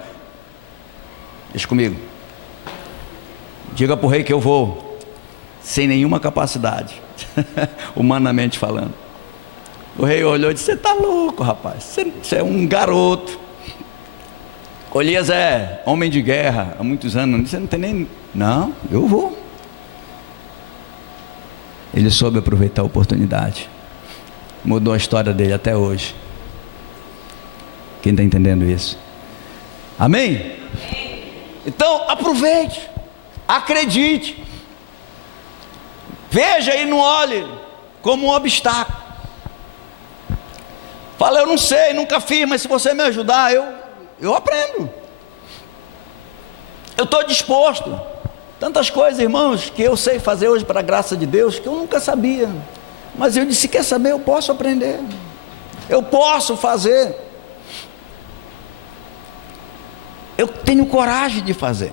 Deixa comigo. Diga para o rei que eu vou sem nenhuma capacidade, humanamente falando. O rei olhou e disse, você está louco, rapaz, você é um garoto, Elias é homem de guerra há muitos anos. Você não tem nem... Não, eu vou. Ele soube aproveitar a oportunidade. Mudou a história dele até hoje. Quem está entendendo isso? Amém? Então aproveite, acredite, veja e não olhe como um obstáculo. Fala, eu não sei, nunca fiz, mas se você me ajudar, eu aprendo. Eu estou disposto. Tantas coisas, irmãos, que eu sei fazer hoje para a graça de Deus, que eu nunca sabia. Mas eu disse, quer saber, eu posso aprender. Eu posso fazer. Eu tenho coragem de fazer.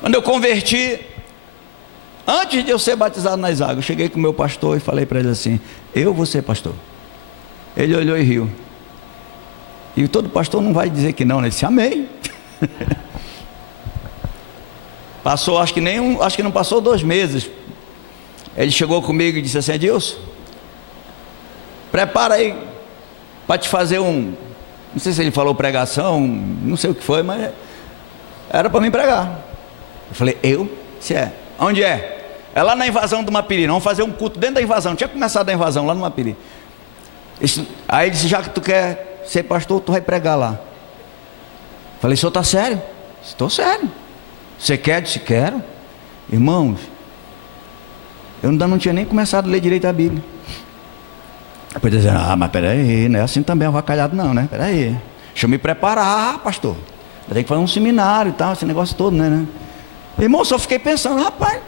Quando eu converti, antes de eu ser batizado nas águas, eu cheguei com o meu pastor e falei para ele assim, eu vou ser pastor. Ele olhou e riu. E todo pastor não vai dizer que não, né? Ele disse, amém. Passou, acho que não passou 2 meses. Ele chegou comigo e disse assim, Adilson, prepara aí para te fazer não sei se ele falou pregação, não sei o que foi, mas era para mim pregar. Eu falei, se é, onde é? É lá na invasão do Mapiri, vamos fazer um culto dentro da invasão, tinha começado a invasão lá no Mapiri. Aí ele disse, já que tu quer ser pastor, tu vai pregar lá. Eu falei, o senhor está sério? Estou sério. Você quer? Eu disse, quero. Irmãos, eu ainda não tinha nem começado a ler direito a Bíblia. Depois dizendo, mas peraí, não é assim também avacalhado não, né? Peraí, deixa eu me preparar, pastor. Eu tenho que fazer um seminário e tal, esse negócio todo, né? Irmão, só fiquei pensando, rapaz,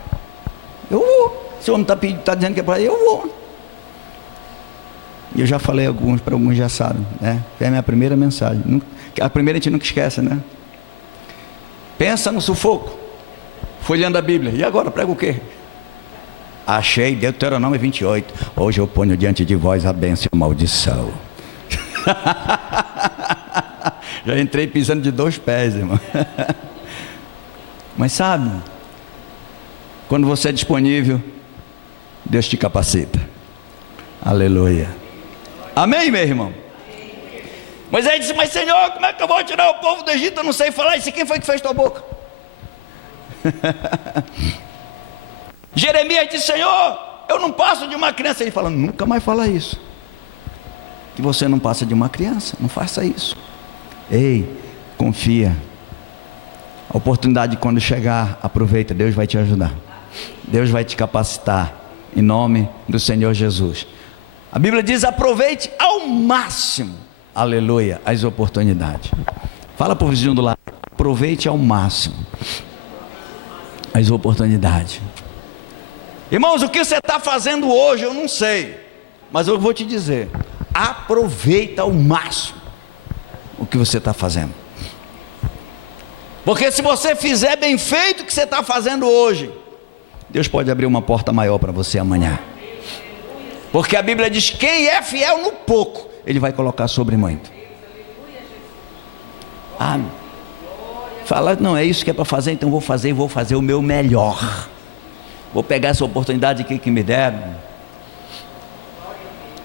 eu vou. Se o homem está dizendo que é para ir, eu vou. E eu já falei para alguns já sabem, né? É a minha primeira mensagem. A primeira a gente nunca esquece, né? Pensa no sufoco, folheando a Bíblia. E agora, prega o quê? Achei Deuteronômio 28. Hoje eu ponho diante de vós a bênção e a maldição. Já entrei pisando de 2 pés, irmão. Mas sabe, quando você é disponível, Deus te capacita. Aleluia. Amém, meu irmão? Moisés disse, mas Senhor, como é que eu vou tirar o povo do Egito? Eu não sei falar isso. Quem foi que fez tua boca? Jeremias disse, Senhor, eu não passo de uma criança. Ele fala, nunca mais fala isso. Que você não passa de uma criança, não faça isso. Ei, confia. A oportunidade quando chegar, aproveita, Deus vai te ajudar. Deus vai te capacitar, em nome do Senhor Jesus. A Bíblia diz, aproveite ao máximo, aleluia, as oportunidades. Fala para o vizinho do lado, aproveite ao máximo as oportunidades. Irmãos, o que você está fazendo hoje, eu não sei, mas eu vou te dizer, aproveita ao máximo o que você está fazendo. Porque se você fizer bem feito o que você está fazendo hoje, Deus pode abrir uma porta maior para você amanhã. Porque a Bíblia diz, quem é fiel no pouco, Ele vai colocar sobre muito. Fala, não, é isso que é para fazer, então vou fazer o meu melhor. Vou pegar essa oportunidade aqui que me deram.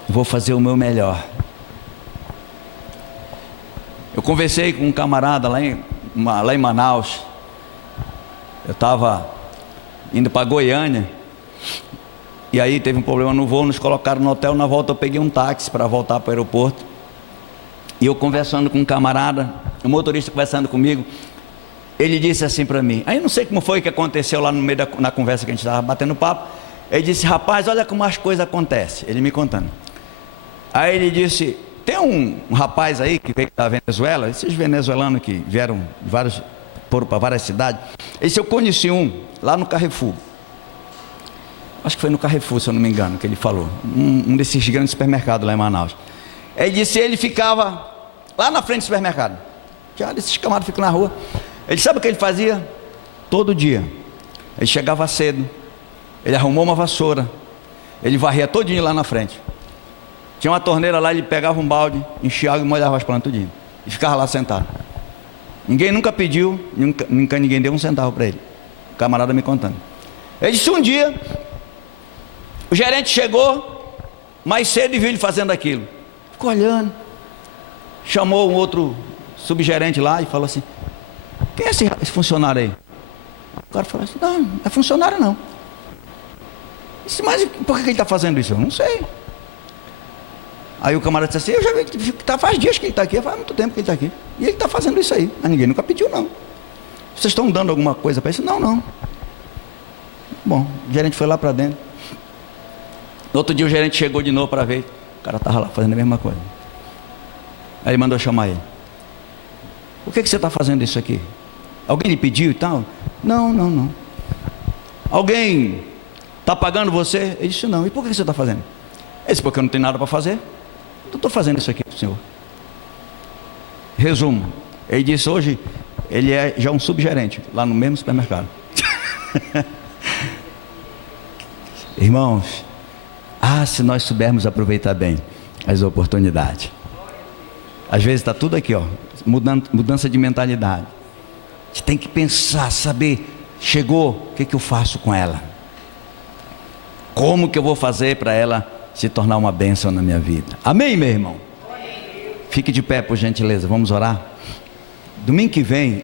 Vou fazer o meu melhor. Eu conversei com um camarada lá em Manaus. Eu estava indo para Goiânia. E aí teve um problema no voo, nos colocaram no hotel. Na volta eu peguei um táxi para voltar para o aeroporto. E eu conversando com um camarada, o motorista conversando comigo, ele disse assim para mim, aí não sei como foi que aconteceu lá no meio na conversa que a gente estava batendo papo. Ele disse, rapaz, olha como as coisas acontecem. Ele me contando. Aí ele disse, tem um rapaz aí que veio da Venezuela, esses venezuelanos que vieram foram para várias cidades. Ele disse, eu conheci um lá no Carrefour. Acho que foi no Carrefour, se eu não me engano, que ele falou. Um desses grandes supermercados lá em Manaus. Ele disse, ele ficava lá na frente do supermercado. Já desses camaradas ficam na rua. Ele sabe o que ele fazia? Todo dia. Ele chegava cedo. Ele arrumou uma vassoura. Ele varria todinho lá na frente. Tinha uma torneira lá, ele pegava um balde, enchia água e molhava as plantas todinho. E ficava lá sentado. Ninguém nunca pediu, nunca ninguém deu um centavo para ele. O camarada me contando. Ele disse, um dia, o gerente chegou mais cedo e viu ele fazendo aquilo. Ficou olhando. chamou um outro subgerente lá e falou assim: quem é esse funcionário aí? O cara falou assim: não, não é funcionário não. Disse: mas por que ele está fazendo isso? Eu não sei. Aí o camarada disse assim: eu já vi que faz dias que ele está aqui, faz muito tempo que ele está aqui. E ele está fazendo isso aí. Mas ninguém nunca pediu não. Vocês estão dando alguma coisa para isso? Não, não. Bom, o gerente foi lá para dentro. No outro dia o gerente chegou de novo para ver. O cara estava lá fazendo a mesma coisa. Aí ele mandou chamar ele. Por que você está fazendo isso aqui? Alguém lhe pediu e tal? Não, não, não. Alguém está pagando você? Ele disse: não. E por que você está fazendo? Ele disse: porque eu não tenho nada para fazer. Eu estou fazendo isso aqui, senhor. Resumo. Ele disse: hoje ele é já um subgerente lá no mesmo supermercado. Irmãos, se nós soubermos aproveitar bem as oportunidades. Às vezes está tudo aqui, ó, mudança de mentalidade. A gente tem que pensar, saber, chegou, o que eu faço com ela? Como que eu vou fazer para ela se tornar uma bênção na minha vida? Amém, meu irmão? Fique de pé, por gentileza, vamos orar. Domingo que vem